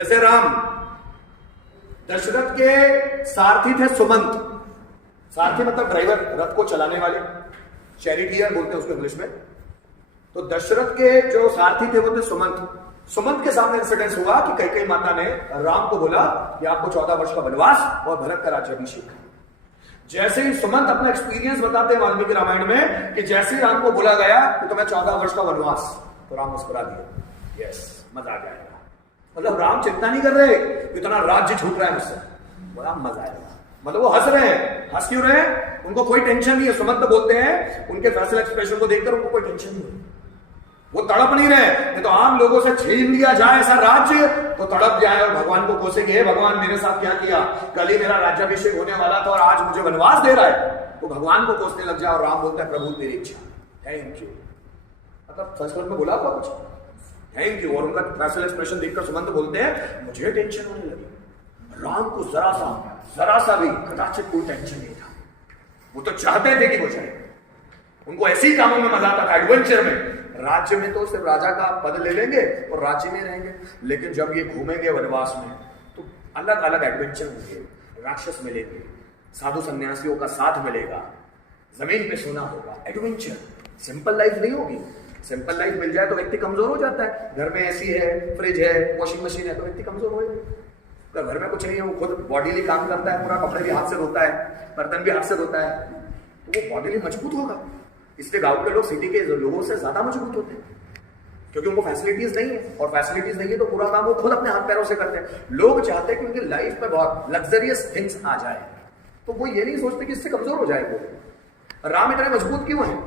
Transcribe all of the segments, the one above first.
जैसे राम दशरथ के सारथी थे सुमंत। सारथी मतलब ड्राइवर, रथ को चलाने वाले, चैरिटियर बोलते हैं उसको इंग्लिश में। तो दशरथ के जो सारथी थे वो थे सुमंत। सुमंत के सामने इंसिडेंस हुआ कि कैकेयी माता ने राम को बोला कि आपको 14 वर्ष का वनवास और भरत का राज्याभिषेक। जैसे ही सुमंत अपना एक्सपीरियंस बताते हैं वाल्मीकि रामायण में कि जैसे ही राम को बोला गया कि तुम्हें 14 वर्ष का वनवास, तो राम मुस्कुरा दिया। यस, मजा आ जाएगा। मतलब राम चिंता नहीं कर रहे इतना राज्य छूट रहा है मुझसे, बड़ा मजा आएगा। मतलब वो हंस रहे हैं। हंस क्यों रहे हैं? उनको कोई टेंशन नहीं है। सुमंत बोलते हैं उनके फैसल एक्सप्रेशन को देखकर उनको कोई टेंशन नहीं है, वो तड़प नहीं रहे। नहीं तो आम लोगों से छीन लिया जाए ऐसा राज्य तो तड़प जाए और भगवान को कोसेंगे, भगवान मेरे साथ क्या किया, कल ही मेरा राज्याभिषेक होने वाला था और आज मुझे वनवास दे रहा है। तो भगवान को कोसने लग जाए और राम बोलता है प्रभु तेरी इच्छा, थैंक यू। मतलब संस्कृत में बोला हुआ कुछ थैंक यू। और उनका फैसल एक्सप्रेशन देखकर सुमंत बोलते हैं मुझे टेंशन होने लगी। राम को जरा सा भी कदाचित कोई टेंशन नहीं था। वो तो चाहते थे कि वो जाए, उनको ऐसे ही कामों में मजा आता था, एडवेंचर में। राज्य में तो सिर्फ राजा का पद ले लेंगे और राज्य में रहेंगे, लेकिन जब ये घूमेंगे वनवास में तो अलग अलग एडवेंचर होंगे। राक्षस मिलेंगे, साधु सन्यासियों का साथ मिलेगा, जमीन पे सोना होगा, एडवेंचर। सिंपल लाइफ नहीं होगी। सिंपल लाइफ मिल जाए तो व्यक्ति कमजोर हो जाता है। घर में एसी है, फ्रिज है, वॉशिंग मशीन है तो व्यक्ति कमजोर हो जाएगा। घर में कुछ नहीं है, वो खुद बॉडीली काम करता है, पूरा कपड़े भी हाथ से धोता है, बर्तन भी हाथ से धोता है, तो वो बॉडीली मजबूत होगा। इसलिए गांव के लोग सिटी के लोगों से ज्यादा मजबूत होते हैं, क्योंकि उनको फैसिलिटीज नहीं है। और फैसिलिटीज नहीं है तो पूरा काम वो खुद अपने हाथ पैरों से करते हैं। लोग चाहते हैं कि उनकी लाइफ में बहुत लग्जरियस थिंग्स आ जाए, तो वो ये नहीं सोचते कि इससे कमजोर हो जाए वो। राम इतने मजबूत क्यों है?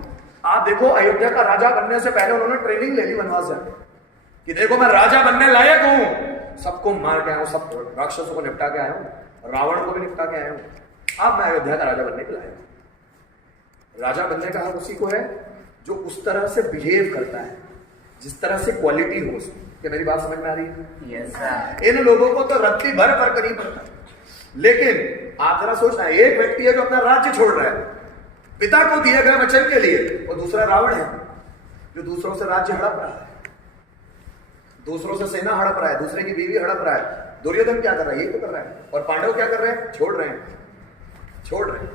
आप देखो, अयोध्या का राजा बनने से पहले उन्होंने ट्रेनिंग ले ली वनवास जाके कि देखो मैं राजा बनने लायक हूं, सबको मार के आया हूं, सब राक्षसों को निपटा के आया हूं, रावण को भी निपटा के आया हूं। अब मैं अयोध्या का राजा बनने के लायक हूं। राजा बनने का हक उसी को है जो उस तरह से बिहेव करता है, जिस तरह से क्वालिटी हो उसकी। क्या मेरी बात समझ में आ रही है? yes, इन लोगों को तो रत्ती भर फर्क नहीं पड़ता। लेकिन आप जरा सोचना, एक व्यक्ति है जो अपना राज्य छोड़ रहा है पिता को दिए गए वचन के लिए, और दूसरा रावण है जो दूसरों से राज्य हड़प रहा है, दूसरों से सेना हड़प रहा है, दूसरे की बीवी हड़प रहा है। दुर्योधन क्या कर रहा है? ये तो कर रहा है। और पांडव क्या कर रहे हैं? छोड़ रहे हैं।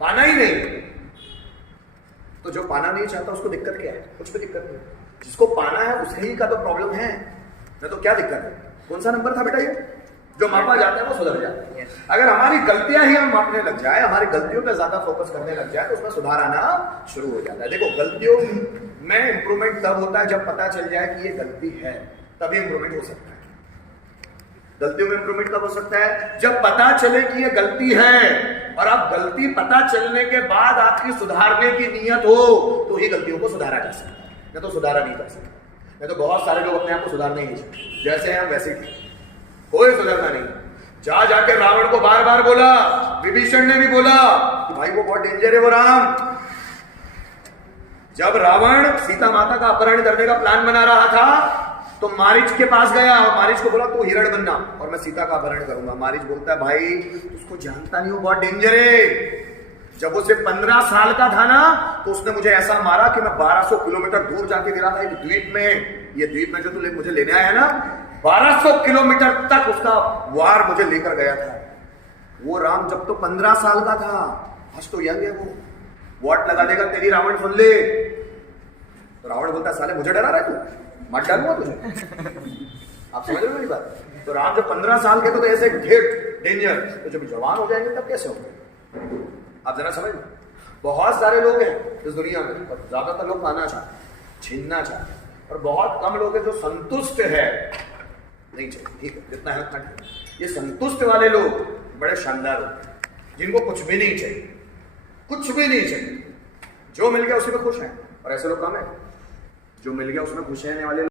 पाना ही नहीं। तो जो पाना नहीं चाहता उसको दिक्कत क्या है? कुछ भी दिक्कत नहीं। जिसको पाना है उसी का तो प्रॉब्लम है, नहीं तो क्या दिक्कत है? कौन सा नंबर था बेटा ये? जो मापा जाता है वो सुधर जाता है। अगर हमारी गलतियां ही हम मापने लग जाए, हमारी गलतियों पे ज्यादा फोकस करने लग जाए, तो उसमें सुधार आना शुरू हो जाता है। देखो, गलतियों में इंप्रूवमेंट तब होता है जब पता चल जाए कि ये गलती है, तभी इंप्रूवमेंट हो सकता है। गलतियों में इंप्रूवमेंट कब हो सकता है? जब पता चले कि ये गलती है, और अब गलती पता चलने के बाद आपकी सुधारने की नीयत हो तो ही गलतियों को सुधारा जा सकता है, नहीं तो सुधारा नहीं कर सकता। नहीं तो बहुत सारे लोग अपने आप को सुधारने ही नहीं चाहते, जैसे हम वैसे ही, कोई सुधरना नहीं। जाके रावण को बार बार बोला, विभीषण ने भी बोला कि भाई वो बहुत डेंजर है वो राम। जब रावण सीता माता का अपहरण करने का प्लान बना रहा था तो मारीच के पास गया और मारीच को बोला तू हिरण बनना और मैं सीता का अपहरण करूंगा। मारीच बोलता है भाई उसको जानता नहीं, वो बहुत डेंजर है। जब वो सिर्फ 15 साल का था ना तो उसने मुझे ऐसा मारा कि मैं 1200 किलोमीटर दूर जाके गिरा था एक द्वीप में। ये द्वीप में जो तू मुझे लेने आया ना, 1200 किलोमीटर तक उसका वार मुझे लेकर गया था। वो राम जब तो 15 साल का था, आज तो यंग है वो, वॉट लगा देगा तेरी, रावण सुन ले। तो रावण बोलता साले मुझे डरा रहा है तू, मत डालूंगा तुझे। आप समझ रहे हो मेरी बात? तो राम जब 15 साल के तो ऐसे डेंजर, तो जब जवान हो जाएंगे तब कैसे होंगे? आप जरा समझ। बहुत सारे लोग हैं इस दुनिया में, और ज्यादातर लोग पाना चाहते, छीनना चाहते, और बहुत कम लोग हैं जो संतुष्ट है। नहीं चाहिए, ठीक है, जितना है उतना ठीक। ये संतुष्ट वाले लोग बड़े शानदार होते हैं, जिनको कुछ भी नहीं चाहिए, कुछ भी नहीं चाहिए, जो मिल गया उसी में खुश हैं। और ऐसे लोग कम है, जो मिल गया उसमें खुश रहने वाले